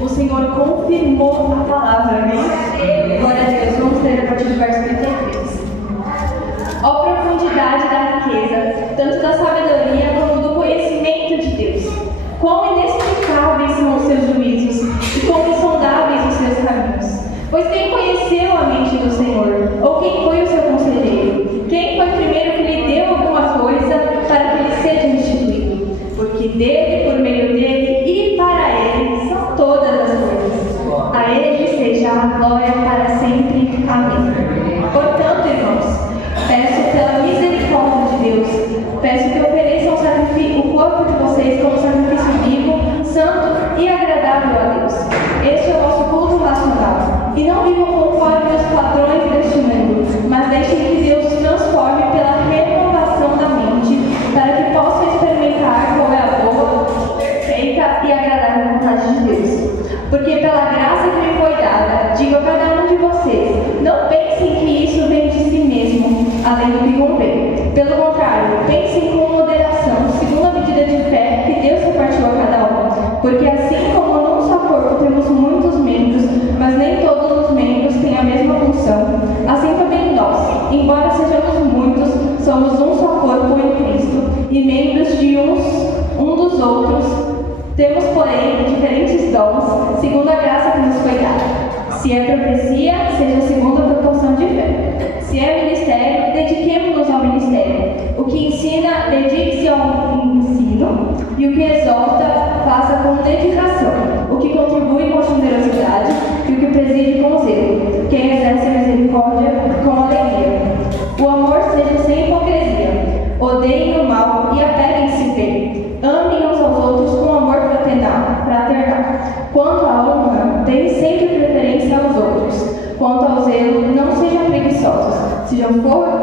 o Senhor confirmou a palavra. Amém? Glória a Deus. Vamos ler a partir do verso 33. Ó profundidade da riqueza, tanto da sabedoria como do conhecimento de Deus. Quão inexplicáveis são os seus juízos e quão insondáveis os seus caminhos. Pois quem conheceu a mente do Senhor? Ou quem foi o seu conselheiro? Quem foi primeiro que lhe deu alguma coisa para que lhe seja restituído? Porque dele, por meio dele e para ele são todas as coisas. A ele seja a glória para sempre. Amém. Portanto, irmãos, peço pela misericórdia de Deus, peço que ofereçam o corpo de vocês como sacrifício vivo, santo e agradável a Deus. Este é o nosso culto racional. E não vivam conforme os padrões deste mundo, mas deixem que Deus os transforme pela renovação da mente, para que possam experimentar qual é a boa, perfeita e agradável vontade de Deus. Porque pela graça que me foi dada, digo a cada um de vocês, não pensem que isso vem de si mesmo, além do que convém. Pelo contrário, pensem com moderação, segundo a medida de fé que Deus repartiu a cada um. Porque assim como num só corpo temos muitos membros, mas nem todos os membros têm a mesma função, assim também nós, embora sejamos muitos, somos um só corpo em Cristo, e membros de um dos outros. Temos, porém, diferentes dons, segundo a graça que nos foi dada. Se é profecia, seja segundo a proporção de fé. Se é ministério, dediquemo-nos ao ministério. O que ensina, dedique-se ao ensino. E o que exorta, faça com dedicação. O que contribui com generosidade e o que preside com zelo. Quem exerce a misericórdia com alegria. O amor seja sem hipocrisia. Odeiem o mal e apeguem-se bem. Amem uns aos outros com amor fraternal. Quanto à honra, deem sempre preferência aos outros. Quanto ao zelo, não sejam preguiçosos. Sejam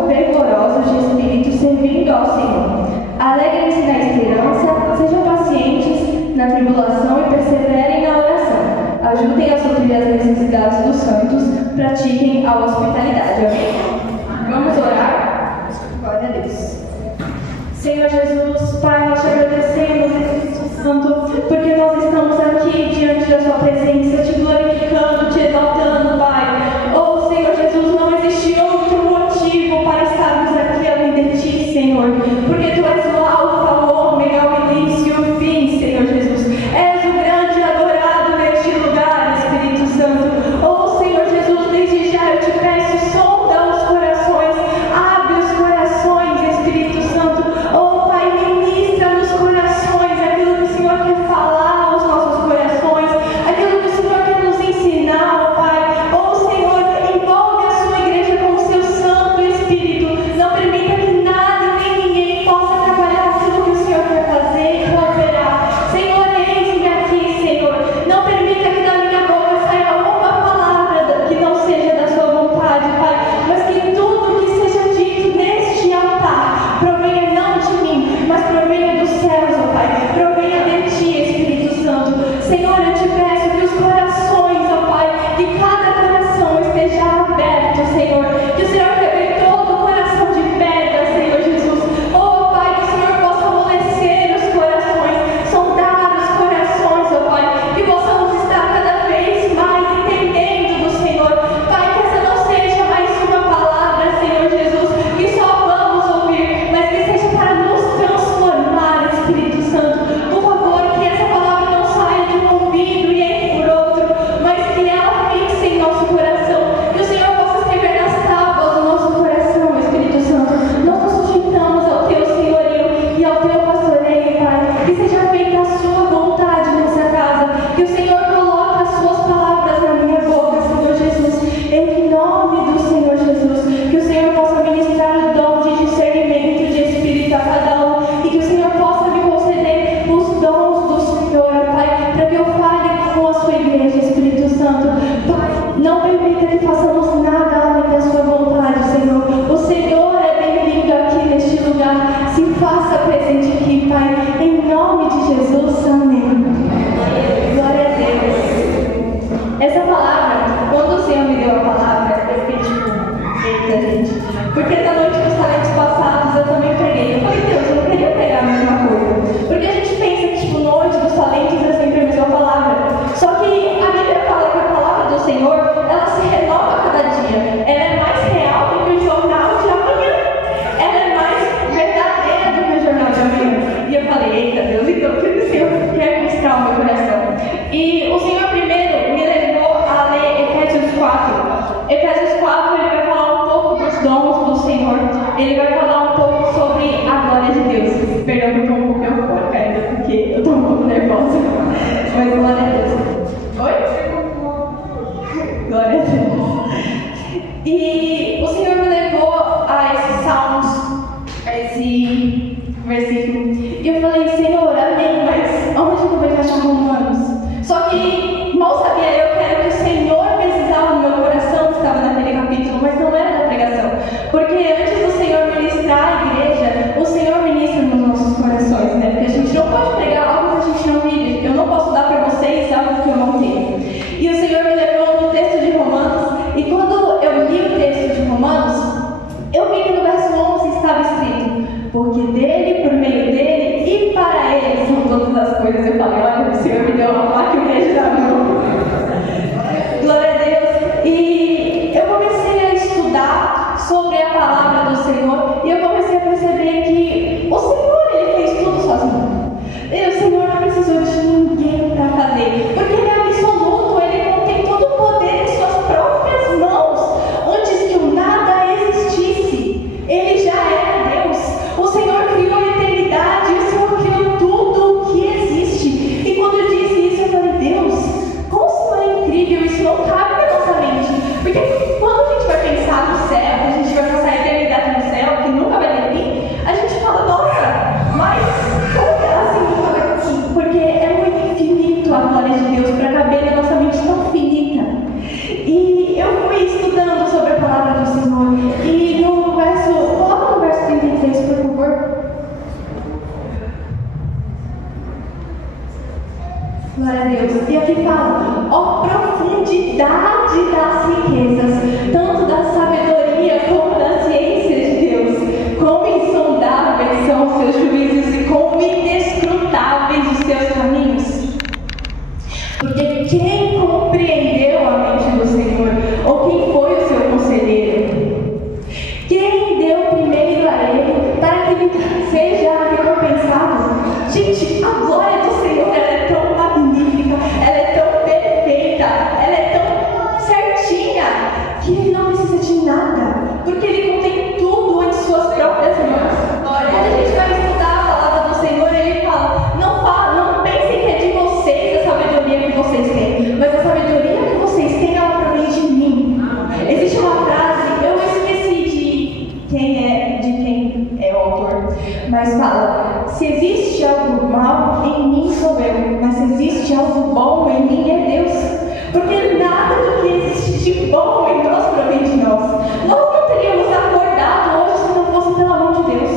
fervorosos de espírito, servindo ao Senhor. Alegrem-se na esperança, sejam pacientes na tribulação e perseverem na oração. Ajudem a suprir as necessidades dos santos, pratiquem a hospitalidade. Amém? Vamos orar? Glória a Deus. Senhor Jesus, Pai, nós te agradecemos, Espírito Santo, porque nós estamos aqui diante da Sua presença, te glorificando, te exaltando, Pai. Oh, Senhor Jesus, não existe outro motivo para estarmos aqui além de Ti, Senhor, porque Tu és o Alfa, o Ômega, o início e o fim, Senhor Jesus. És o grande adorado neste lugar, Espírito Santo. Oh, Senhor Jesus, desde já eu te peço, sonda os corações, abre os corações, Espírito Santo. Oh, Pai, ministra nos corações aquilo que o Senhor quer falar aos nossos corações, aquilo que o Senhor quer nos ensinar, oh, Pai. Oh, Senhor, envolve a sua igreja com o seu Santo Espírito. Não permita que nada e nem ninguém possa atrapalhar aquilo que o Senhor quer fazer e cooperar. Senhor, eis-me aqui, Senhor. Não permita que da minha boca saia uma palavra que não seja da sua vontade, Pai, mas que tudo que seja dito neste altar provenha não de mim, mas provenha dos céus, ó Pai, provenha de Ti, Espírito Santo. Senhor, eu te peço que os corações, ó Pai, que cada coração esteja aberto, Senhor, que o Senhor quebre todo o coração de pedra, Senhor Jesus. Oh, Pai, que o Senhor possa amolecer os corações, sondar os corações, ó Pai, que possamos estar cada vez mais entendendo do Senhor. Pai, que essa não seja mais uma palavra, Senhor Jesus, que só vamos ouvir, mas que seja para nos transformar, Espírito Santo. Por favor, que essa palavra não saia de um ouvido E o Senhor primeiro me levou a ler Efésios 4. Efésios 4, ele vai falar um pouco dos dons do Senhor. Ele vai falar um pouco sobre a glória de Deus. Perdão, eu estou um pouco eufórica ainda, porque eu estou um pouco nervosa. Mas glória a Deus. Oi? Glória a Deus. E o Senhor me levou a esses salmos, a esse versículo. E eu falei, Senhor, amém, mas onde que eu vou encaixar Romanos? Só que mal sabia eu que era o que o Senhor precisava no meu coração, que estava naquele capítulo, mas não era da pregação. Porque antes do Senhor ministrar a igreja, o Senhor ministra nos nossos corações, né? Porque a gente não pode pregar algo que a gente não vive. Eu não posso dar para vocês algo que eu não tenho. E o Senhor me levou no texto de Romanos, e quando eu li o texto de Romanos, eu vi que no verso 11 estava escrito: porque dele, por meio dele e para ele são todas as coisas. Eu falei, olha, o Senhor me deu uma faca e um queijo na mão. Glória a Deus. E eu comecei a estudar sobre a palavra do Senhor e eu comecei a perceber que o Senhor, ele fez tudo sozinho. E o Senhor não precisou de ninguém para fazer, porque ele é absoluto, ele contém todo o poder em suas próprias mãos. Antes que o nada existisse, ele já era Deus. O Senhor criou a eternidade, o Senhor criou tudo o que existe. E quando eu disse isso, eu falei, Deus, como isso é incrível, isso não cabe na nossa mente. Porque quando a gente vai pensar no céu, que a gente vai passar a eternidade no céu, que nunca vai ter fim, a gente fala, nossa, mas como que ela assim não cabe aqui? Porque é muito infinito a glória de Deus para caber na nossa mente tão finita. E eu fui estudando sobre a palavra do Senhor. E no verso, coloca no verso 33, por favor. Glória a Deus. E aqui fala, ó profundidade das riquezas, tanto da sabedoria como da ciência de Deus. Quão insondáveis são os seus juízos e quão inescrutáveis os seus caminhos. Porque quem compreendeu a mente do Senhor? Ou quem foi o seu conselheiro? Quem deu primeiro a ele para que ele seja recompensado? Gente, a glória do Senhor, ela é tão magnífica, ela é tão perfeita, ela é tão certinha, que ele não precisa de nada, porque ele contém tudo em suas próprias mãos. Quando a gente vai estudar a palavra do Senhor, ele fala, não pensem que é de vocês a sabedoria que vocês têm, mas a sabedoria que vocês têm, ela provém de mim. Existe uma frase, eu esqueci de quem é o autor, mas fala, se existe algo mal, em mim sou eu, mas se existe algo bom, em mim é Deus. Porque nada do que existe de bom em nós provém de nós. Nós não teríamos acordado hoje se não fosse pela mão de Deus.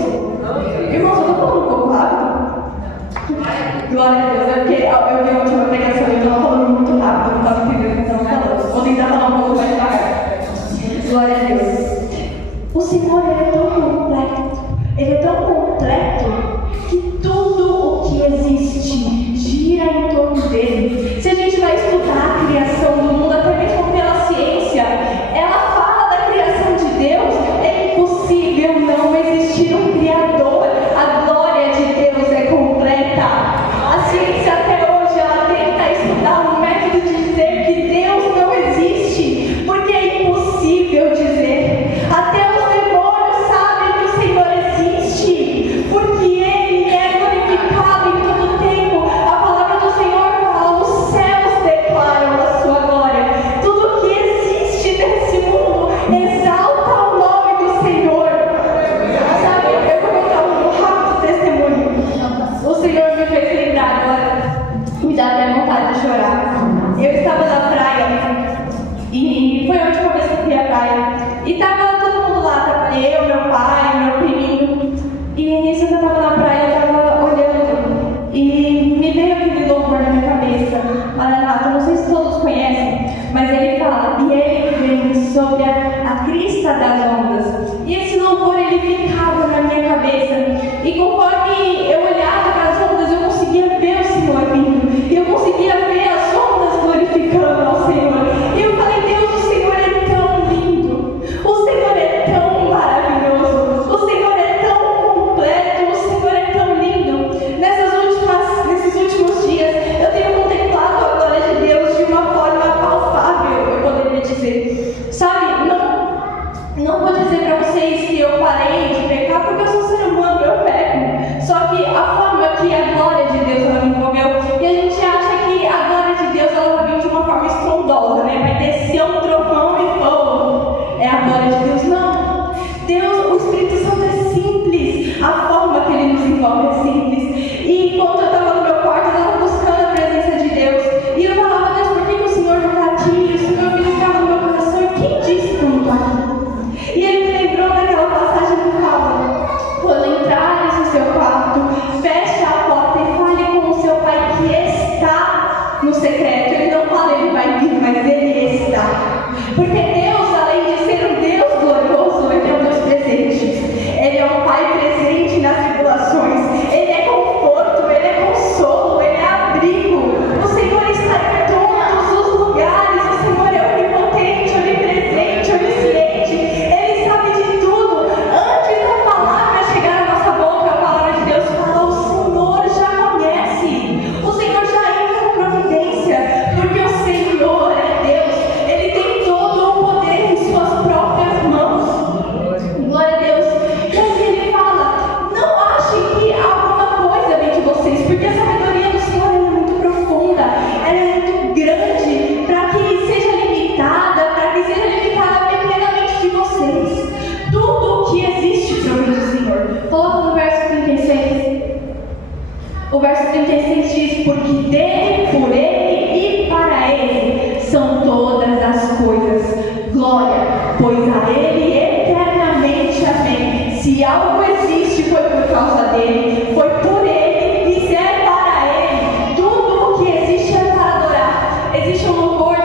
Irmãos, eu estou falando um pouco rápido. Glória a Deus, é porque eu vi a última pregação e eu estava falando muito rápido, eu não estava entendendo o que eu estava falando. Vou tentar falar um pouco mais devagar. Glória a Deus. O Senhor, ele é tão completo, ele é tão completo, que tudo o que existe gira em torno dele. Se a gente vai estudar a criação do mundo, até mesmo pela ciência, ela fala da criação de Deus. É impossível não existir um Criador. A glória de Deus é completa. A ciência até hoje, ela tenta estudar um método de dizer que Deus não existe, porque é impossível dizer. Até os demônios sabem que o Senhor existe, porque Ele é glorificado em todo o tempo. A palavra do Senhor fala, os céus declaram a sua glória. Tudo que existe nesse mundo exalta o nome do Senhor. Sabe, eu vou contar um rápido testemunho. O Senhor me fez lembrar agora, me dá até vontade de chorar. Eu estava na praia, e foi a última vez que eu fui à praia, e estava todo mundo lá, estava eu, meu pai, meu priminho, e nisso que eu estava na praia, eu estava olhando, e me veio aquele louvor na minha cabeça, Maranata, não sei se todos conhecem, mas ele fala, e ele vem sobre a crista das ondas, e esse louvor ele ficava na minha cabeça, e conforme eu olhava para as ondas, eu conseguia ver o Senhor vindo, e eu conseguia ver as ondas glorificando decreto, ele não fala ele vai vir, mas ele está. Porque Deus, além de ser um Deus glorioso, ele é um Deus presente. Ele é um Pai presente nas tribulações. Ele é conforto, ele é consolo, ele é abrigo. O Senhor está em todos os lugares. O Senhor é onipotente, onipresente, onisciente. Ele sabe de tudo. Antes da palavra chegar à nossa boca, a palavra de Deus fala: o Senhor já conhece. O Senhor já entra com providência. Porque o Senhor é Deus. Ele tem todo o poder em suas próprias mãos. Glória a Deus. E assim ele fala: não achem que alguma coisa vem de vocês, porque a sabedoria do Senhor é muito profunda, ela é muito grande, para que seja limitada pequenamente de vocês. Tudo o que existe provém do Senhor. Coloca no verso 36. O verso 36 diz: porque dele, por ele e para ele são todas as coisas. Glória, pois a ele eternamente amém. Se algo existe, foi por causa dele, foi por ele e é para ele. Tudo o que existe é para adorar. Existe um louvor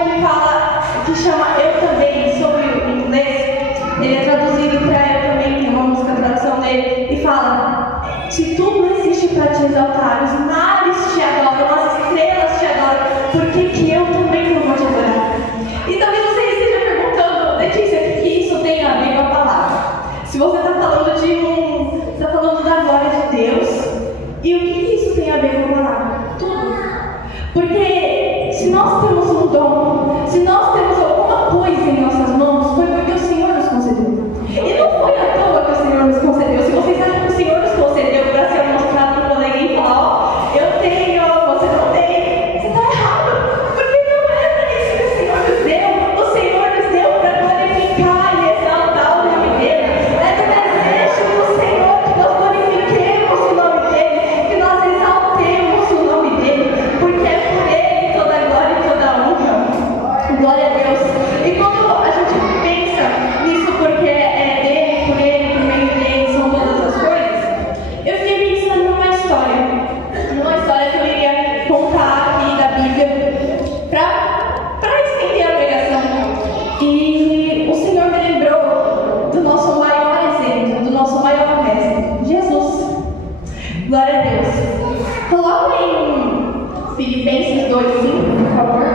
que chama Eu Também, sobre o inglês. Ele é traduzido para Eu Também, tem uma música, a tradução dele, e fala: se tudo existe para te exaltar, os mares te adoram, as estrelas te adoram, por que eu também não vou te adorar? E talvez você esteja perguntando: Letícia, o que isso tem a ver com a palavra? Se você está falando está falando da glória de Deus, e o que isso tem a ver com a palavra? Tudo. Porque se nós temos um dom, se nós temos alguma coisa em nossas mãos, foi porque o Senhor nos concedeu. E não foi à toa que o Senhor nos concedeu. Se vocês acham que o Senhor nos concedeu para ser mostrado para um coleguinha e falar: ó, eu tenho, você não tem, você está errado. Porque não é para isso que o Senhor nos deu. O Senhor nos deu para glorificar e exaltar o nome dele. É do desejo do Senhor que nós glorifiquemos o nome dele, que nós exaltemos o nome dele, porque é por ele toda a glória e toda a honra. Glória a Deus. E quando a gente pensa nisso, porque é dele, por meio dele, são todas as coisas, eu fiquei pensando numa história que eu iria contar aqui da Bíblia para estender a pregação. E o Senhor me lembrou do nosso maior exemplo, do nosso maior mestre, Jesus. Glória a Deus. Coloca em Filipenses 2:5, por favor.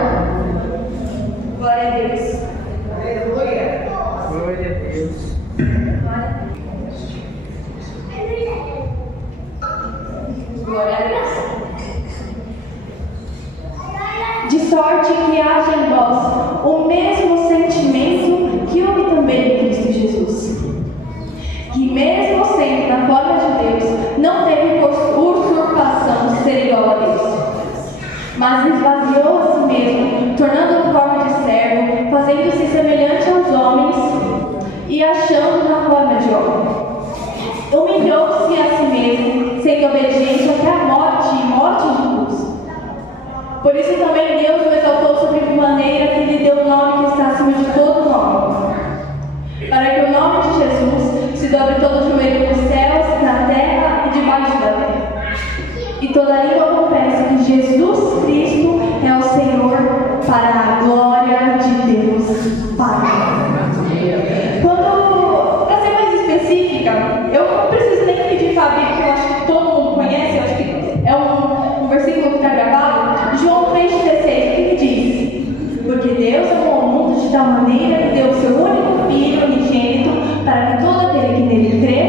Glória a Deus. Aleluia. Glória a Deus. Glória a Deus. De sorte que haja em vós o mesmo sentimento que houve também em Cristo Jesus, que mesmo sendo na forma de Deus, não teve por usurpação de ser igual a Deus, mas esvaziou a si mesmo, tornando forma de servo, fazendo-se semelhante aos homens e achando na forma de homem. Humilhou-se a si mesmo, sendo obediente até a morte e morte de cruz. Por isso também Deus o exaltou sobre maneira que lhe deu o nome que está acima de todo nome, para que o nome de Jesus se dobre todo o joelho nos céus, na terra e debaixo da terra, e toda língua confesse que Jesus Cristo é o Senhor, para a glória de Deus Pai. Para ser mais específica, eu não preciso nem pedir Fabi, porque eu acho que todo mundo conhece, eu acho que é um versículo que está gravado. João 3,16, o que diz? Porque Deus amou o mundo de tal maneira que deu o seu único Filho unigênito, para que todo aquele que nele crê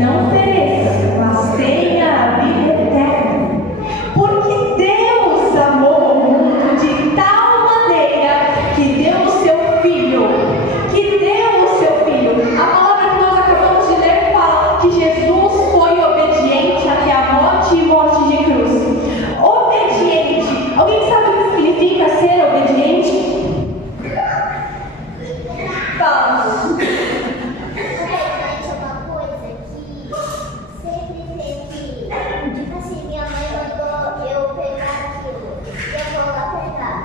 não pereça, mas tenha a vida eterna. Porque Deus amou o mundo de tal maneira que deu o seu Filho. A palavra que nós acabamos de ler fala que Jesus foi obediente até a morte e morte de cruz. Obediente. Alguém sabe o que significa ser obediente? Fala. Uma coisa que sempre teve. Tipo assim, minha mãe mandou eu pegar aquilo. E eu vou lá pegar.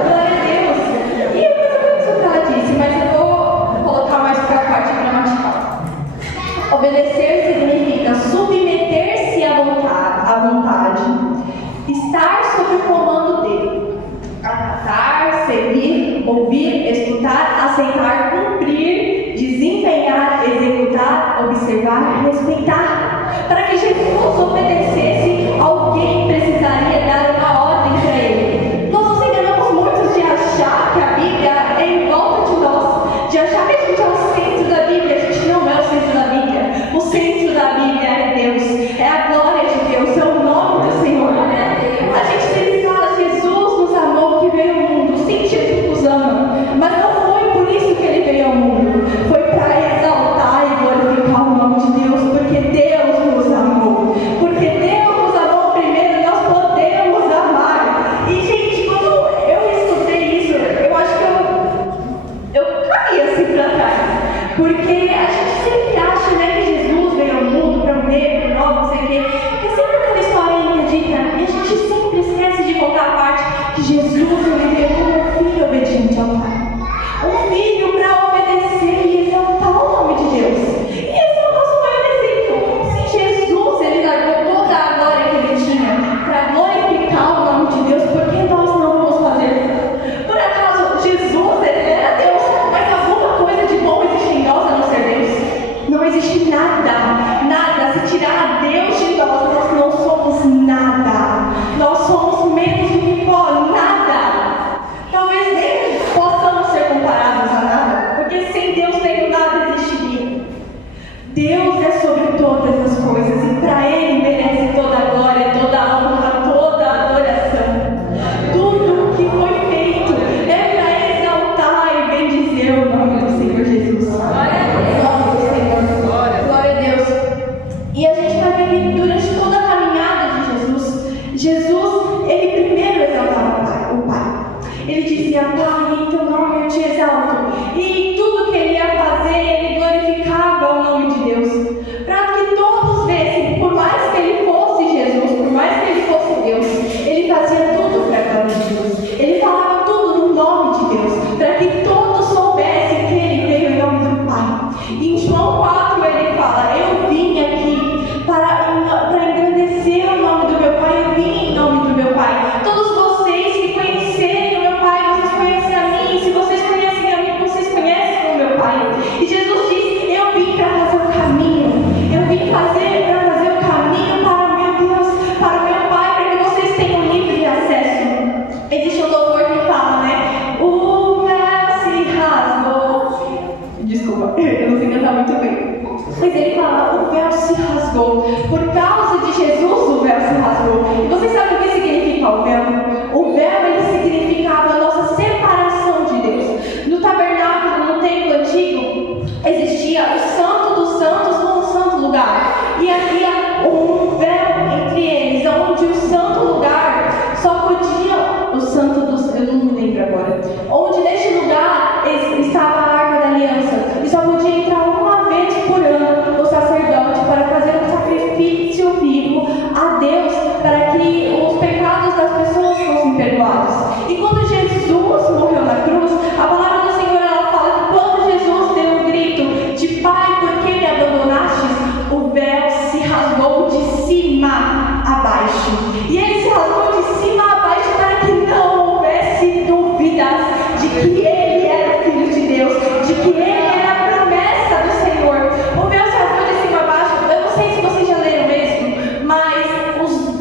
Glória a Deus. E eu não sei isso que ela disse, mas eu vou colocar mais para a parte gramatical. Obedecer significa submeter-se à vontade estar sob o comando dele, acatar, seguir, ouvir, escutar, aceitar, cumprir, desempenhar, executar, observar, respeitar. Para que Jesus obedecesse, alguém precisaria dar uma ordem para ele. Nós nos enganamos muito de achar que a Bíblia é em volta de nós, de achar que a gente é o centro da Bíblia. A gente não é o centro da Bíblia. O centro da Bíblia é Deus, é a glória de Deus, é o nome do Senhor. A gente sempre fala, Jesus nos amou que veio ao mundo. Sim, Jesus nos ama, mas não foi por isso que ele veio ao mundo. Foi para exaltar e glorificar o nome de Deus, porque Deus nos amou. Porque Deus nos amou primeiro, nós podemos amar. E, gente, quando eu estudei isso, eu acho que eu caí assim para trás. Porque a gente sempre acha, né, que Jesus veio ao mundo para morrer, para nós, não sei o quê. É sempre aquela historinha dita, e a gente sempre esquece de contar a parte que Jesus ele veio como um filho obediente ao Pai. Um filho para obedecer e exaltar o nome de Deus. E esse é o nosso maior exemplo. Se Jesus ele largou toda a glória que ele tinha para glorificar o nome de Deus, por que nós não vamos fazer? Por acaso Jesus ele era Deus, mas alguma coisa de bom existe em nós a não ser Deus? Não existe nada, nada. Se tirar Deus de nós, nós não somos nada. Nós somos menos do que pó, nada. Talvez nem possamos ser comparados a nada, porque sem Deus nem nada existiria. Deus é sobre todas as coisas e para Ele merece toda a glória, toda a honra, toda a adoração. Tudo o que foi feito é para exaltar e bendizer o nome do Senhor Jesus. Glória a Deus. Glória a Deus. E a gente vai ver que durante toda a caminhada de Jesus, ele primeiro exaltava o Pai. Ele dizia, Pai, em teu nome eu te exalto. E em tudo que ele ia fazer, ele glorificava o nome de Deus. Para que todos vissem, por mais que ele fosse Jesus, por mais que ele fosse Deus, ele fazia tudo para a glória de Deus. Ele falava tudo no nome de Deus, para que todos soubessem que ele veio em nome do Pai. E em João 4 ele fala, eu vim aqui para engrandecer o nome do meu Pai, eu vim em nome do meu Pai. Todos vocês que conhecerem o meu Pai, vocês conhecem a mim. Se vocês conhecem a mim, vocês conhecem o meu Pai. E Jesus disse, eu vim para fazer o caminho. Eu vim para fazer o caminho para o meu Deus, para o meu Pai, para que vocês tenham livre acesso. Existe um louvor que fala, né? O véu se rasgou. Desculpa, eu não sei cantar muito bem. Mas ele fala, o véu se rasgou. Por causa de Jesus, o véu se rasgou. E você sabe o que significa o véu? O véu, ele significava a nossa separação de Deus. No tabernáculo, no templo antigo, existia o santo dos santos como santo lugar. E havia um véu entre eles, onde o santo lugar só podia, o santo dos, eu não me lembro agora, onde neste lugar estava a Arca da Aliança. E só podia entrar uma vez por ano o sacerdote para fazer um sacrifício vivo a Deus, para que os pecados das pessoas fossem perdoados. E quando Jesus morreu na cruz, a palavra do Senhor ela fala que quando Jesus deu um grito de Pai, por que me abandonastes? O véu se rasgou de cima a baixo. E ele se rasgou de cima a baixo para que não houvesse dúvidas de que ele era o Filho de Deus, de que ele era a promessa do Senhor. O véu se rasgou de cima a baixo. Eu não sei se vocês já leram mesmo, mas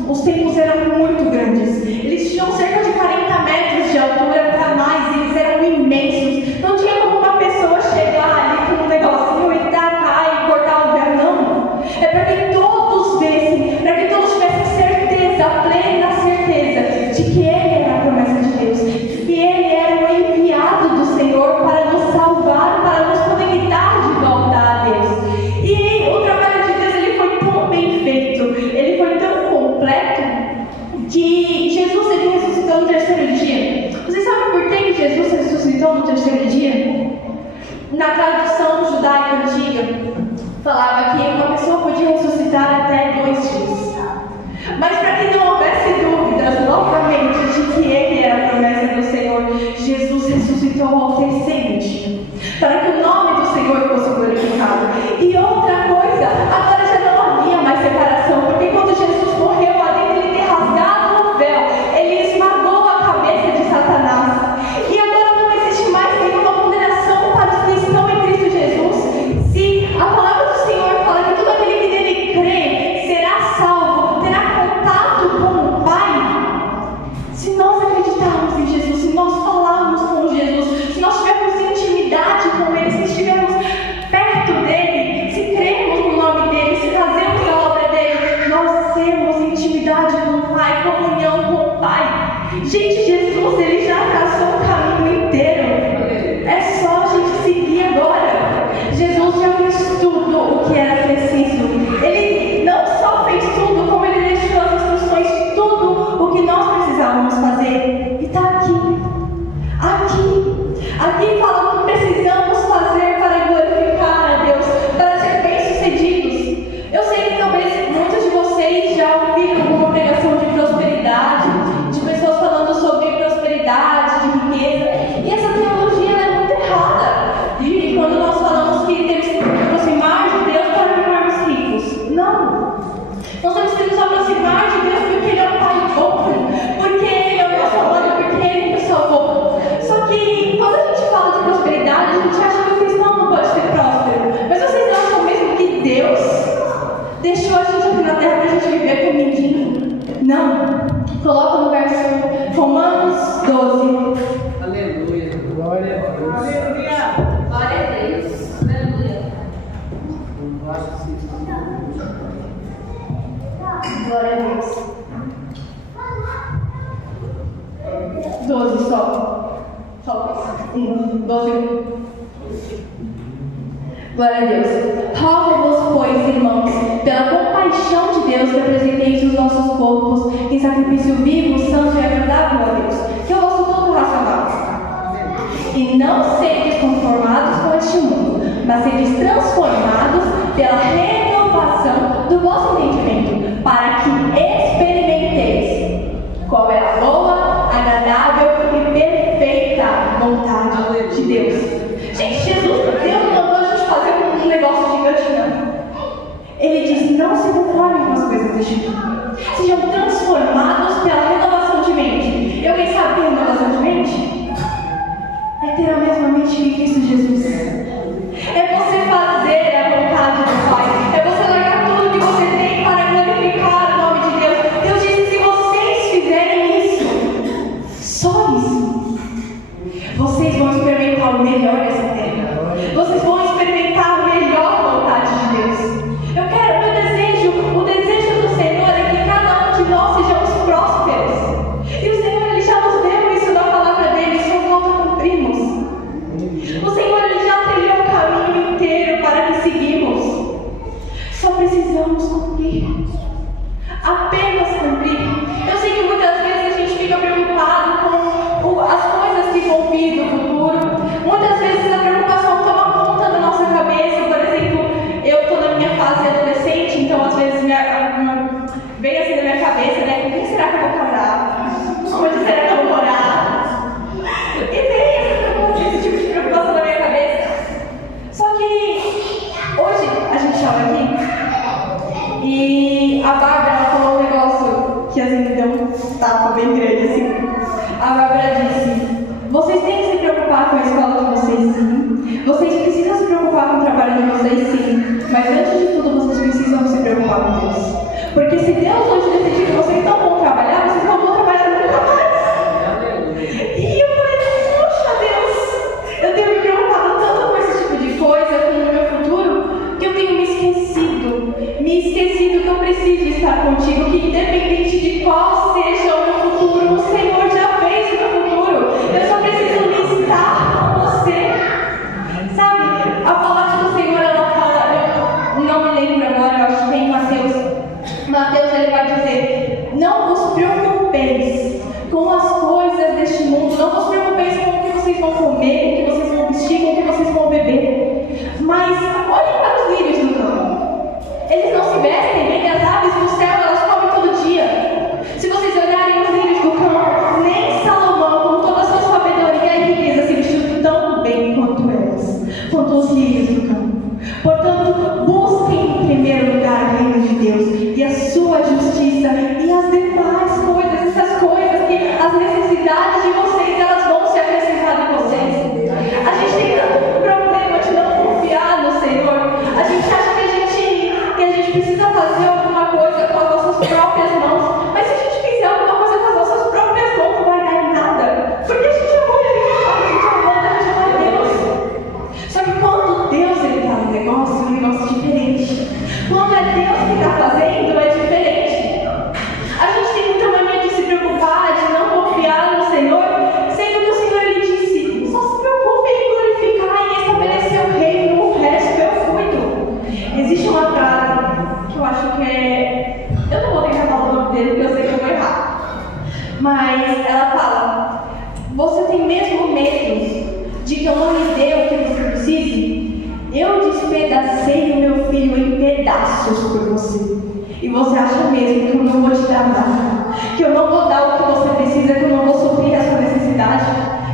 os templos eram muito grandes. Eles tinham cerca de 40 metros de altura para mais, eles eram imensos. Não tinha como uma pessoa chegar ali com um negocinho e tacar e cortar o véu, não. É para que todos vissem, para que todos tivessem certeza, plena certeza, de que ele era a promessa de Deus, que ele era o enviado do Senhor para nos salvar, para nos conectar de volta a Deus. E o trabalho de Deus ele foi tão bem feito, ele foi tão completo, que Jesus ele ressuscitou no terceiro dia. Vocês sabem por que Jesus ressuscitou no terceiro dia? Na tradução judaica antiga, falava que uma pessoa podia ressuscitar até 2 dias. Mas para que não houvesse dúvidas novamente de que ele era a promessa do Senhor, Jesus ressuscitou ao terceiro dia, para que o nome do Senhor fosse glorificado. E outra coisa, agora já não havia mais separação, porque quando Jesus morreu, além de ele ter rasgado o Gente, Jesus, ele já traçou o caminho inteiro. É só a gente seguir agora. Jesus já fez tudo o que era preciso. Ele não só fez tudo, como ele deixou as instruções de tudo o que nós precisávamos fazer. E está aqui. Aqui fala o que precisamos fazer para glorificar a Deus, para ser bem-sucedidos. Eu sei que talvez muitos de vocês já ouviram alguma pregação de prosperidade, de pessoas falando sobre prosperidade, de riqueza, e essa teologia é muito errada. E quando nós falamos que temos que nos aproximar de Deus para ficarmos ricos. Não. Nós temos que nos aproximar de Deus porque Ele é um Pai bom, porque Ele é o nosso amor, porque Ele nos salvou. Só que quando a gente fala de prosperidade, a gente acha que o cristão não pode ser próspero. Mas vocês acham mesmo que Deus deixou a gente aqui na terra para a gente viver com mendigo? Não. Coloca no verso Romanos 12. Aleluia. Glória a Deus. Aleluia. Glória a Deus. Aleluia. Glória a Deus. 12 só. Só 12. Glória a Deus. Rogo-vos, pois, irmãos, pela compaixão de Deus, que apresenteis os nossos corpos em sacrifício vivo, santo e agradável a Deus, que é o vosso culto racional. E não sedes conformados com este mundo, mas sedes transformados pela renovação do vosso entendimento, para que experimenteis qual é a boa, agradável e perfeita vontade de Deus. Gente, Jesus não mandou a gente fazer um negócio gigante, não. Ele diz: não se conformem com as coisas deste mundo. Sejam transformados pela renovação de mente. E alguém sabe o que é renovação de mente? É ter a mesma mente que Cristo Jesus. É você fazer a vontade do Pai. É você largar tudo que você tem para glorificar o nome de Deus. Deus disse: se vocês fizerem isso, só isso, vocês vão experimentar o melhor dessa terra. Vocês vão experimentar a melhor vontade de Deus. O desejo do Senhor é que cada um de nós sejamos prósperos. E o Senhor, Ele já nos deu isso na palavra dEle, só falta cumprirmos. O Senhor, Ele já trilhou o caminho inteiro para que seguimos. Só precisamos cumprir. Apenas cumprir. Eu sei que muitas vezes a gente fica preocupado com as coisas que vão vir no futuro. Muitas vezes a preocupação toma conta da nossa cabeça. Por exemplo, eu estou na minha fase adolescente, então às vezes vem assim na minha cabeça, né? Com quem será que eu vou casar? Onde será que eu vou morar? E vem esse tipo de preocupação na minha cabeça. Só que hoje a gente estava aqui e a Bárbara falou um negócio que assim me deu um tapa bem grande assim. A Bárbara disse: vocês têm que se preocupar com a escola de vocês, sim. Vocês precisam se preocupar com o trabalho de vocês, sim. Mas antes de tudo, vocês precisam se preocupar com Deus. Porque se Deus hoje decidir que vocês não vão trabalhar, vocês não vão trabalhar nunca mais. E eu falei: poxa, Deus, eu tenho me preocupado tanto com esse tipo de coisa, com o meu futuro, que eu tenho me esquecido que eu preciso estar contigo, que independente de qual seja o meu futuro, o Senhor já fez o meu futuro. Eu só preciso estar com você. Sabe, a palavra do Senhor, ela fala, eu não me lembro agora, eu acho que é em Mateus ele vai dizer: não vos preocupeis com as coisas deste mundo, não vos preocupeis com o que vocês vão comer, com o que vocês vão vestir, com o que vocês vão beber. Mas olhem para os lírios do campo. Eles não se vestem, nem as aves do céu, elas comem todo dia. Se vocês olharem os lírios do campo, nem Salomão, com toda a sua sabedoria e riqueza, se vestiu tão bem quanto elas, quanto os lírios do campo. Portanto, busquem em primeiro lugar o reino de Deus e a sua justiça, e as demais coisas, essas coisas que as necessidades de vocês, elas vão se acrescentar em vocês. A gente tem tanto problema de não confiar no Senhor. A gente acha que a gente precisa fazer alguma coisa com as nossas próprias mãos, mas se a gente fizer alguma coisa com as nossas próprias mãos, não vai dar em nada, porque a gente amou Deus. Só que quando Deus está no negócio, é um negócio diferente. Quando é Deus que está fazendo, é diferente. A gente tem muita mania de se preocupar, de não confiar responder porque eu sei que eu vou errar. Mas ela fala: você tem mesmo medo de que eu não lhe dê o que você precise? Eu despedacei o meu filho em pedaços por você. E você acha mesmo que eu não vou te dar nada? Que eu não vou dar o que você precisa, que eu não vou suprir a sua necessidade?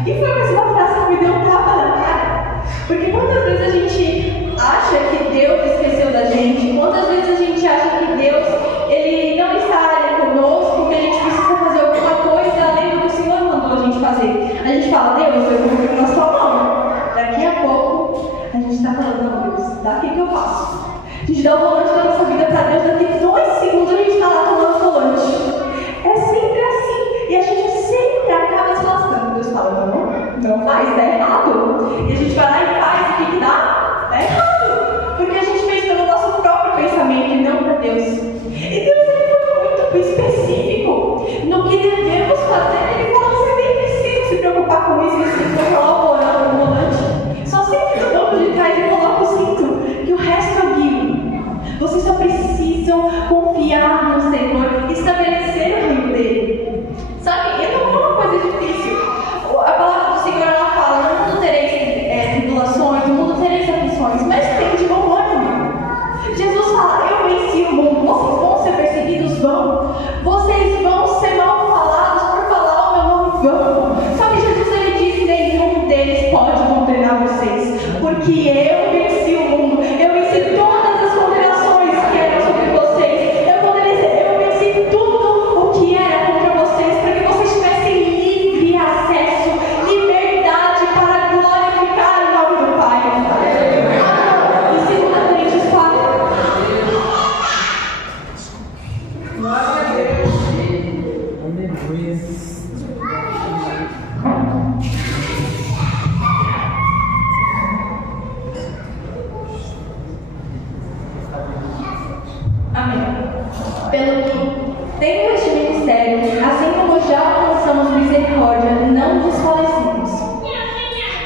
E foi a mesma frase que me deu um tapa na cara. Porque quantas vezes a gente acha que Deus esqueceu da gente? Quantas vezes a gente acha que Deus, Ele não está ali conosco, que a gente precisa fazer alguma coisa além do que o Senhor mandou a gente fazer? A gente fala: Deus, eu confio na sua mão. Daqui a pouco, a gente está falando: não, Deus, daqui que eu faço. A gente dá o volante da nossa vida para Deus, daqui 2 segundos a gente está lá tomando o volante. É sempre assim. E a gente sempre acaba se lascando. Deus fala: não faz, dá errado. E a gente vai lá e faz, o que dá? Dá errado. Porque a gente fez pelo nosso próprio pensamento e não para Deus. E Deus, Ele foi muito específico no que devemos fazer. Ele falou: você nem precisa se preocupar com isso, você coloca o volante. Só sempre do banco de trás e coloca o cinto, que o resto é guio. Vocês só precisam confiar no Senhor e estabelecer o reino dele. Sabe, e não é uma coisa difícil. A palavra do Senhor, ela fala: no mundo tereis tribulações, no mundo tereis aflições, mas tem de bom ânimo. Jesus fala: eu venci o mundo. Vocês vão ser perseguidos? Vão. Vocês vão ser mal falados por falar o meu nome? Vão. Só que Jesus, ele diz: nenhum deles pode condenar vocês, porque eu venci o mundo. Eu venci todas as condenações que eram sobre vocês. Eu venci tudo o que era contra vocês, para que vocês tivessem livre acesso, liberdade para glorificar o nome do Pai. Em 2 Coríntios 4. Glória a Deus. Aleluia. Amém. Pelo que, tendo este ministério, assim como já alcançamos misericórdia, não desfalecemos.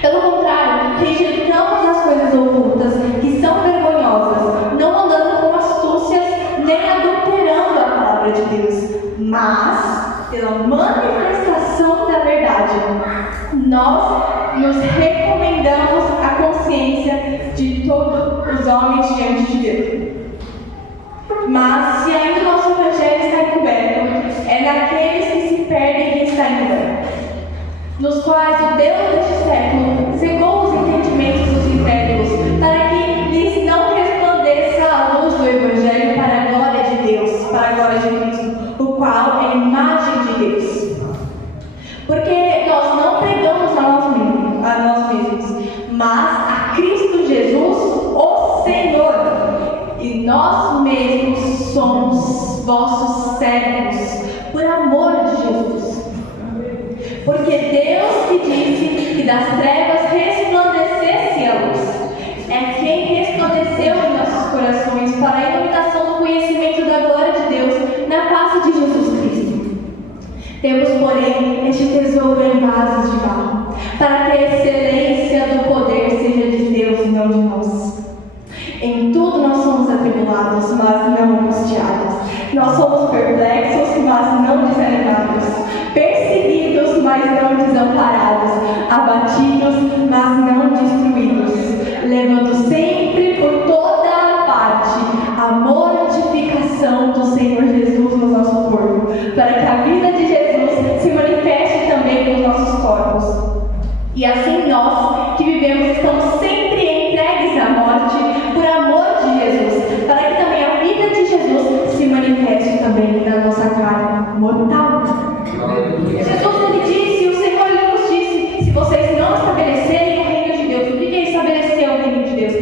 Pelo contrário, rejeitamos as coisas ocultas, que são vergonhosas, não andando com astúcias, nem adulterando a palavra de Deus, mas, pela manifestação da verdade, nós nos recomendamos a consciência de todos os homens diante de Deus. Mas, se ainda o nosso evangelho está encoberto, é naqueles que se perdem que está encoberto, nos quais o Deus deste século cegou os entendimentos dos incrédulos, para que lhes não resplandeça a luz do evangelho para a glória de Deus, para a glória de Cristo, o qual é a imagem de Deus. Porque nós não pregamos a nós mesmos, mas a Cristo Jesus, o Senhor. E nós mesmos somos vossos servos, por amor de Jesus. Porque Deus que disse que das trevas resplandecesse a luz, é quem resplandeceu em nossos corações para a iluminação do conhecimento da glória de Deus na face de Jesus Cristo. Temos, porém, este tesouro em vasos de barro, para que a excelência do poder seja de Deus e não de nós. Em tudo nós somos atribulados, mas não angustiados. Nós somos perplexos, mas não desanimados. Perseguidos, mas não desamparados. Abatidos, mas não destruídos. Levando sempre por toda a parte a mortificação do Senhor Jesus no nosso corpo, para que a vida de Jesus se manifeste também nos nossos corpos. E assim nós, que vivemos, estamos sempre entregues à morte por amor de Jesus, para que também a vida de Jesus se manifeste também na nossa carne mortal. Jesus, ele disse, o Senhor, ele nos disse: se vocês não estabelecerem o reino de Deus, o que é estabelecer o reino de Deus?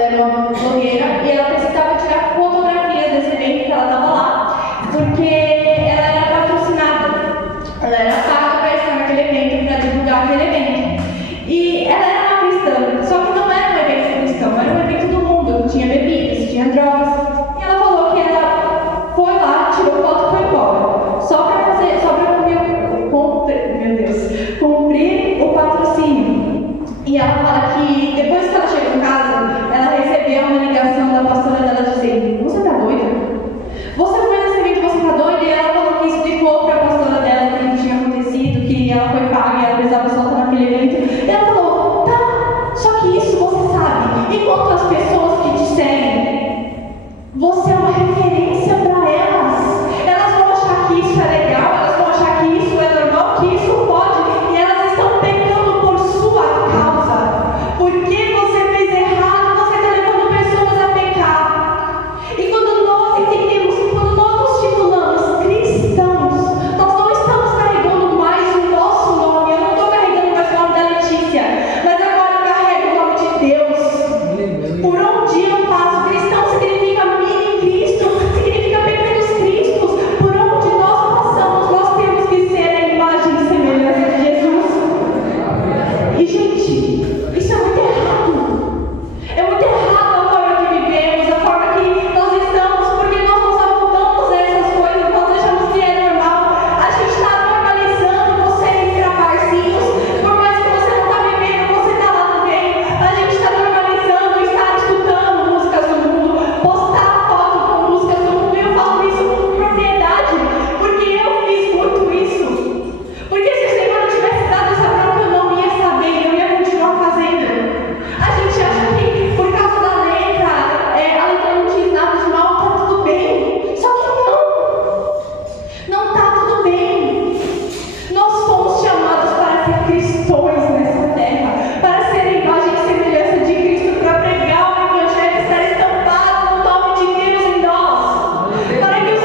Ela era uma blogueira e ela precisava tirar fotografia desse evento que ela estava lá, porque ela era patrocinada. Ela era paga para estar naquele evento, para divulgar aquele evento. E ela era uma cristã, só que não era um evento cristão, era um evento do mundo, tinha bebidas, tinha drogas. E ela falou que ela foi lá, tirou foto e foi embora, só para cumprir o patrocínio. E ela fala que depois que ela chegou em casa, ela recebeu uma ligação da pastora dela dizendo: "Você tá doida? Você foi nesse evento, você tá doida?" E ela falou que explicou para a pastora dela o que tinha acontecido, que ela foi paga e ela precisava só estar naquele evento. E ela falou: "Tá, só que isso você sabe. Enquanto as pessoas que disserem, você é uma referência para elas vão achar que isso é legal, elas vão achar que isso é normal, que isso pode, e elas estão pecando por sua causa. Porque você fez errado, você está levando pessoas a pecar." E quando nós entendemos, quando nós nos titulamos cristãos, nós não estamos carregando mais o nosso nome. Eu não estou carregando mais o nome da Letícia, mas agora eu carrego o nome de Deus. Por onde eu passo, cristão significa mini Cristo, significa pequenos Cristos. Por onde nós passamos, nós temos que ser a imagem e semelhança de Jesus. E gente, isso é muito errado. É muito errado a forma que vivemos, a forma que nós estamos, porque nós nos apontamos a essas coisas, nós achamos que é normal. A gente está normalizando você ir para barzinhos, por mais que você não está vivendo, você está lá também. A gente está normalizando estar escutando músicas do mundo, postar foto com músicas do mundo. E eu falo isso com propriedade, porque eu fiz muito isso. Porque se o Senhor não tivesse dado essa bronca, eu não ia saber, eu ia continuar fazendo. A gente acha que por causa da letra, a letra não diz nada de mal, tá tudo bem. Só que não tá tudo bem. Nós fomos chamados para ser cristãos nessa terra, para ser a imagem e semelhança de Cristo, para pregar o Evangelho, estar estampado no nome de Deus em nós, para que as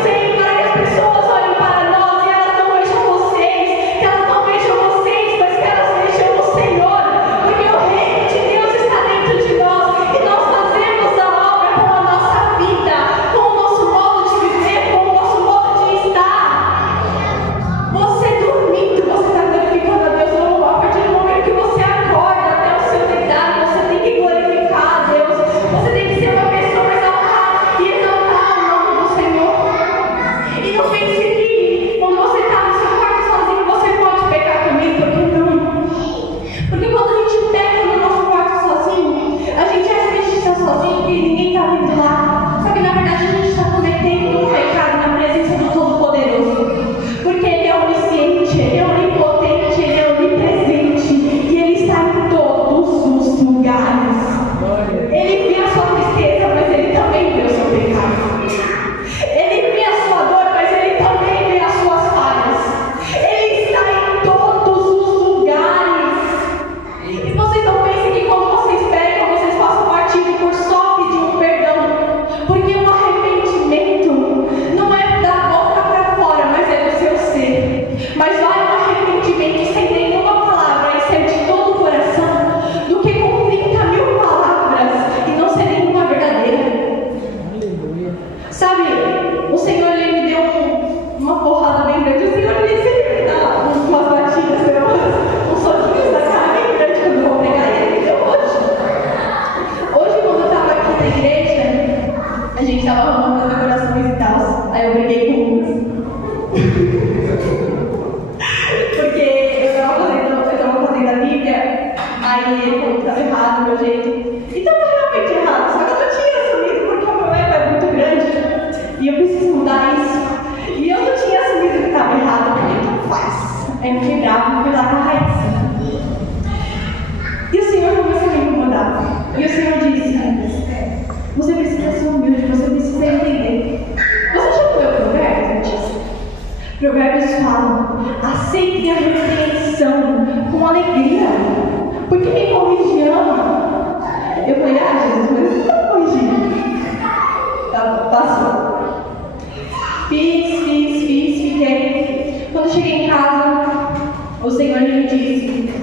pessoas olhem para nós e elas não vejam vocês, que elas não vejam vocês, mas que elas vejam o Senhor, porque o reino de Deus está dentro de nós e nós fazemos a obra com a nossa vida, com o nosso modo de viver, com o nosso modo de estar. Você dormindo, você está glorificando a Deus. Ou a partir do momento que você acorda até o seu deitar, você tem que glorificar a Deus. Você tem que ser uma pessoa exaltar e exaltar o nome do Senhor. E não pense que quando você está no seu quarto sozinho, você pode pecar também, porque não. Porque quando a gente peca no nosso quarto sozinho, a gente acha que a gente está sozinho, que ninguém está vindo lá. Só que na verdade a gente está cometendo um pecado na presença do Todo-Poderoso. Porque Ele é onisciente, Ele é onipotente, Ele é onipresente. E Ele está em todos os lugares. Ele vê a sua tristeza, mas Ele também vê o seu pecado. Ele vê a sua dor, mas Ele também vê as suas falhas. Ele está em todos os lugares. E vocês não pensem que quando vocês pecam, vocês façam partido por só pedir um perdão. Porque o arrependimento não é da boca para fora, mas é do seu ser. Mas vale um arrependimento sem nenhuma palavra e ser de todo o coração, do que com 30.000 palavras e não ser nenhuma verdadeira. Sabe, o Senhor ele me deu uma porrada bem grande. O Senhor ele sempre me dá umas batidas, uns soquinhos na cara bem grande quando eu vou pregar. E ele me deu hoje. Hoje, quando eu estava aqui na igreja, a gente estava arrumando as decorações e tal. Aí eu briguei com o Lucas. Porque eu estava fazendo a Bíblia, aí ele falou que estava errado o meu jeito. E estava realmente errado, só que eu não tinha assumido porque o meu ego é muito grande e eu preciso mudar isso. E eu não tinha assumido que estava errado, porque não faz. Aí eu fiquei bravo e fui lá com a Raíssa. E o Senhor começou a me incomodar. E o Senhor disse: você precisa ser humilde, você precisa entender. Você já leu Provérbios, Letícia? Provérbios falam: aceitem a repreensão com alegria, porque quem corrige ama. Eu falei: Jesus, mas eu não corrigi. Tá, passou. Fiquei. Quando cheguei em casa, o Senhor me disse: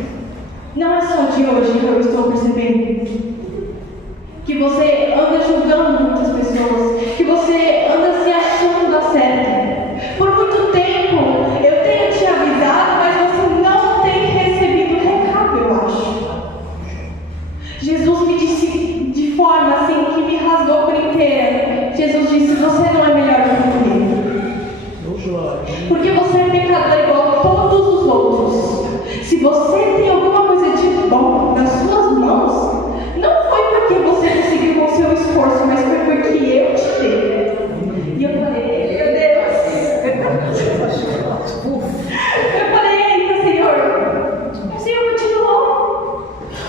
não é só de hoje que eu estou percebendo que você anda julgando muitas pessoas, que você anda se achando da certa. Por muito tempo eu tenho te avisado, mas você não tem recebido o recado, eu acho. Jesus me disse de forma assim que me rasgou por inteira. Jesus disse: você não é melhor do que eu. Porque você é pecador igual a todos os outros. Se você tem alguma coisa de bom nas suas mãos, não foi porque você conseguiu com o seu esforço, mas foi porque eu te dei. E eu falei: meu Deus. Eu falei: eita, Senhor. O Senhor continuou.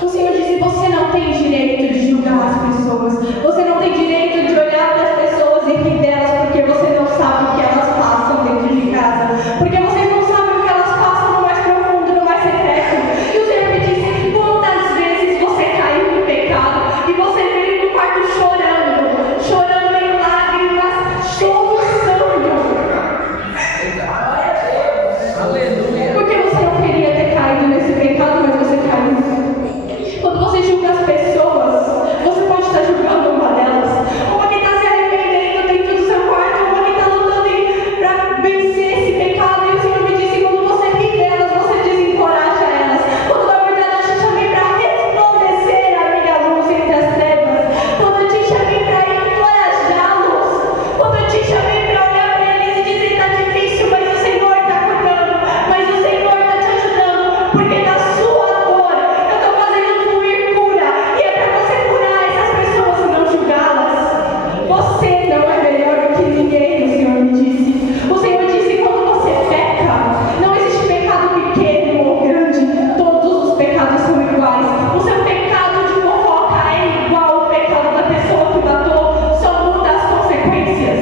O Senhor disse: você não tem direito de julgar as pessoas. Você não tem direito de olhar para as pessoas e rir delas, porque você não sabe o que elas passam dentro de casa. Porque vocês não sabem o que elas passam no mais profundo, no mais secreto. E o Senhor me disse: quantas vezes você caiu no pecado e você veio no quarto chorando em lágrimas, soluçando. Aleluia. Porque você não queria ter caído nesse pecado, mas você caiu. Quando você julga as pessoas, você pode estar julgando uma delas. Uma que está se arrependendo dentro do seu quarto, uma que está lutando para vencer esse pecado. E o Senhor me disse: quando você ri delas, você desencoraja elas. Quando na verdade eu te chamei para resplandecer a minha luz entre as trevas. Quando eu te chamei para encorajá-los. Quando eu te chamei para olhar para eles e dizer: está difícil, mas o Senhor está cuidando. Mas o Senhor está te ajudando. Porque na sua dor eu estou fazendo fluir cura. E é para você curar essas pessoas e não julgá-las. Você não é melhor do que ninguém, o Senhor me disse. O Senhor disse: quando você peca, não existe pecado pequeno ou grande. Todos os pecados são iguais. O seu pecado de fofoca é igual ao pecado da pessoa que matou. Só muda as consequências.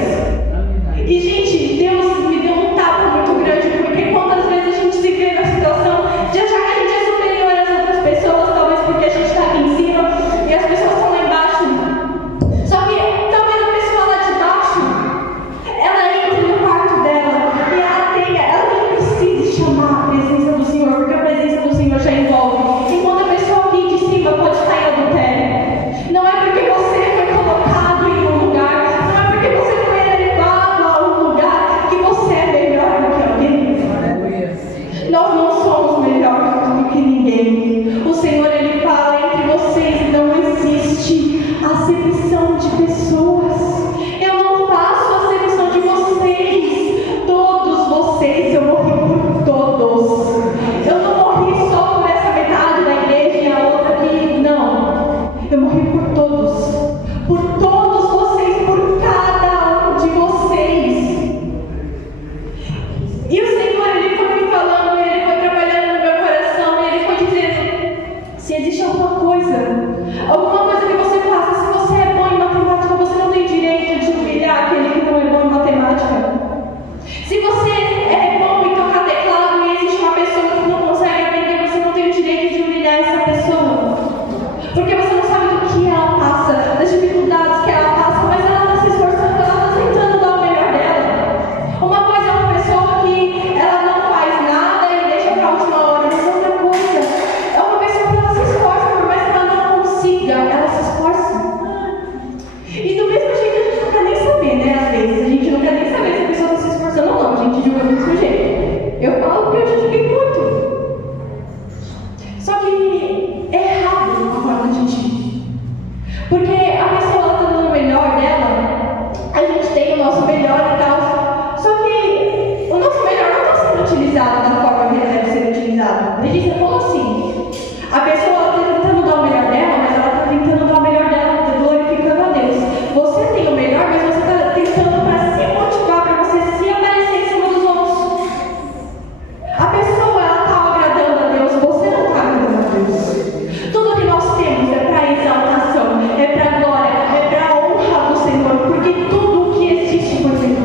E, gente, Deus me deu um tapa muito grande, porque quantas vezes a gente se vê na situação de achar que a gente é superior às outras pessoas, talvez porque a gente está aqui em cima e as pessoas estão lá embaixo. Só que talvez a pessoa lá de baixo, ela entre no quarto dela e ela nem precise chamar a presença do Senhor, porque a presença do Senhor já envolve. Enquanto a pessoa aqui de cima pode estar em adultério. Não é porque você foi colocado em um lugar, não é porque você foi elevado a um lugar que você é melhor do que alguém. Aleluia. Nós não somos melhores do que ninguém. O Senhor, Ele fala: entre vocês não existe acepção de pessoas. Eu não faço acepção de vocês. Todos vocês, eu morri por todos. Eu não morri só por essa metade da igreja e a outra aqui. Não. Eu morri por todos. Por todos vocês, por cada um de vocês. E o Senhor, Ele foi me falando, Ele foi trabalhando no meu coração, e Ele foi dizendo: se existe alguma coisa que você faça, se você é bom em matemática, você não tem direito de humilhar aquele que não é bom em matemática. Se você é bom em tocar teclado e existe uma pessoa que não consegue aprender, você não tem o direito de humilhar essa pessoa. Porque você não sabe do que ela passa, das dificuldades que ela passa, mas ela está se esforçando, ela está tentando dar o melhor dela. Uma coisa é uma pessoa que ela não faz nada e deixa para a última hora, mas outra coisa é uma pessoa que ela se esforça, por mais que ela não consiga, ela se esforça. E do mesmo jeito a gente não quer nem saber, né? Às vezes a gente não quer nem saber se a pessoa está se esforçando ou não, a gente julga do mesmo jeito. Eu falo porque eu já julguei muito. Só que é errado a forma de a gente vive. Porque a pessoa está dando o melhor dela, a gente tem o nosso melhor e tal. Só que o nosso melhor não está sendo utilizado da forma que ele deve ser utilizado. Ele diz: como assim? A pessoa está tentando dar o melhor dela, mas ela está tentando dar o melhor dela, glorificando a Deus. Você tem o melhor, mas você está tentando para se motivar, para você se aparecer em cima dos outros. A pessoa, ela está agradando a Deus, você não está agradando a Deus. Tudo que nós temos é para exaltação, é para glória, é para honra do Senhor, porque tudo o que existe foi feito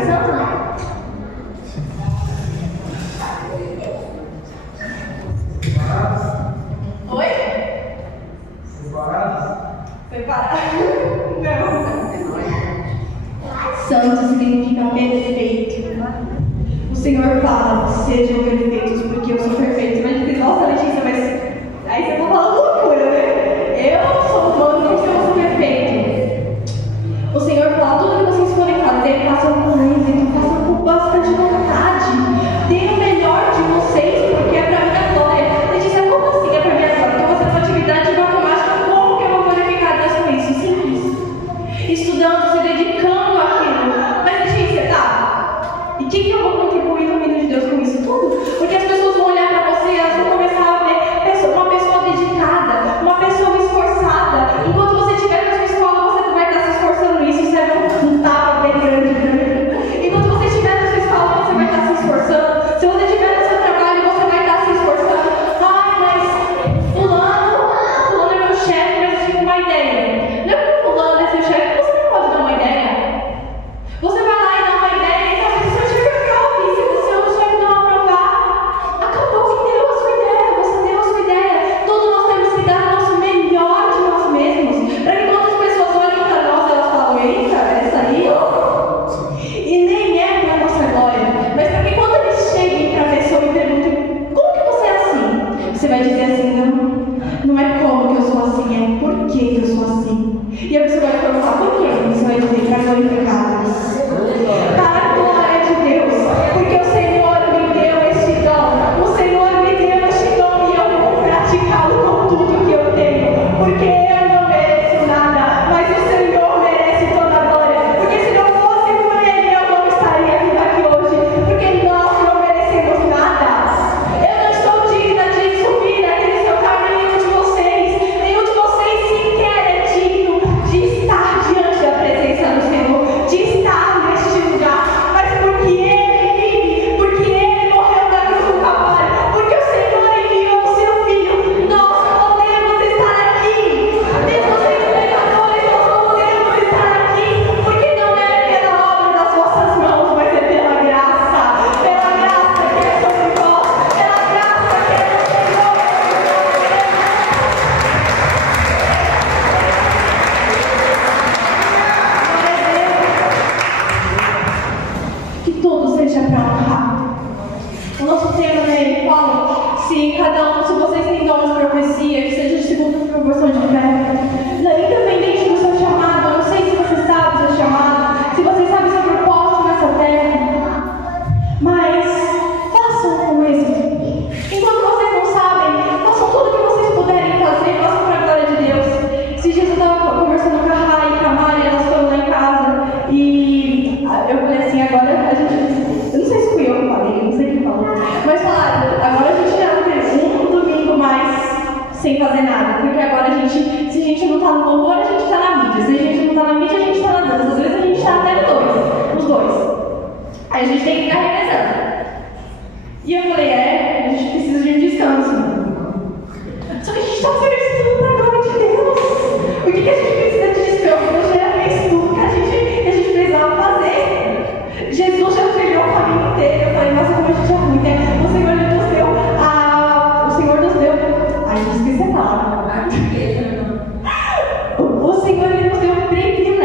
Espírito Santo? Oi? Separado? Não. Santo significa perfeito. O Senhor fala, sejam perfeitos, porque eu sou perfeito. Mas diz, nossa, Letícia, mas aí você tá falando loucura, né? Eu sou humano, não sei se eu sou perfeito. O Senhor fala, tudo que vocês forem fazer, façam com êxito, façam com bastante vontade. Deem o melhor de vocês, porque é pra minha glória. Letícia, como assim é pra minha glória? Então você faz atividade de matemática, como que eu vou glorificar Deus com isso? Simples. Estudando, se dedicando àquilo. Mas Letícia, tá? E o que eu vou contribuir no reino de Deus com isso tudo? Porque as pessoas vão olhar pra você e elas vão começar a ver uma pessoa dedicada, uma pessoa esforçada. Enquanto você estiver na sua escola, você vai estar se esforçando nisso. Isso é um tapa bem grande pra mim. Enquanto você estiver na sua escola, você vai estar se esforçando. Se você estiver no seu trabalho, você vai estar se esforçando. Ai, mas fulano é meu chefe, mas eu tive uma ideia. Não é porque fulano é seu chefe, você não pode dar uma ideia. Você vai lá e dá uma ideia e talvez o seu chefe aprove. Se o seu chefe não aprovar, acabou que deu a sua ideia. Você deu a sua ideia. Todos nós temos que dar o nosso melhor de nós mesmos. Para que quando as pessoas olhem para nós, elas falam, eita, essa aí, e nem é para a nossa glória. Mas para que quando eles cheguem para a pessoa e perguntem, como que você é assim? Você vai dizer assim, não é como que eu sou assim, é por que eu sou assim. E a pessoa vai perguntar, por quê? Você vai dizer, para glorificar Deus. Para a glória de Deus. Porque o Senhor me deu este dom. O Senhor me deu este dom e eu vou praticá-lo com tudo que eu tenho. Porque eu não mereço nada, mas o Senhor merece toda a glória. Porque se não fosse por Ele, eu não estaria viva aqui hoje. Porque nós não merecemos nada. Eu não estou digna de subir naquele seu caminho de vocês. Nenhum de vocês sequer é digno de estar diante da presença do Senhor, de estar neste lugar. Mas porque Ele vive, porque Ele morreu na cruz do Calvário, porque o Senhor enviou o seu Filho, nós podemos estar aqui. Mesmo sendo pecadores, nós podemos estar aqui, porque não é pela obra das vossas mãos, mas é pela graça que é sobre nós, pela graça que é do Senhor. Que tudo seja para honrar. O nosso tema, né, ele fala, se vocês têm dom de profecia, que seja de segundo a proporção de fé. Independente do seu chamado, eu não sei se você sabe o seu chamado, se você sabe o seu propósito nessa terra, mas façam com êxito. Enquanto vocês não sabem, façam tudo o que vocês puderem fazer, façam para a glória de Deus. Se Jesus estava conversando com a Rai e com a Mari, elas foram lá em casa e eu falei assim, agora a gente, eu não sei se fui eu que falei, não sei quem falou, mas falaram, agora a gente já não tem um domingo mais sem fazer nada, porque agora a gente, se a gente não está no louvor, a gente está na mídia, se a gente não está na mídia, a gente está na dança, às vezes a gente está até os dois. Aí a gente tem que ficar revezando. E eu falei, a gente precisa de um descanso. Só que a gente está fazendo isso tudo para a glória de Deus. Por que a gente precisa de descanso? Deus já fez tudo que a gente precisava fazer. Jesus já trilhou o caminho inteiro. Eu falei, nossa, como a gente é ruim, né? O Senhor nos deu ai, eu esqueci a palavra. O Senhor nos deu o privilégio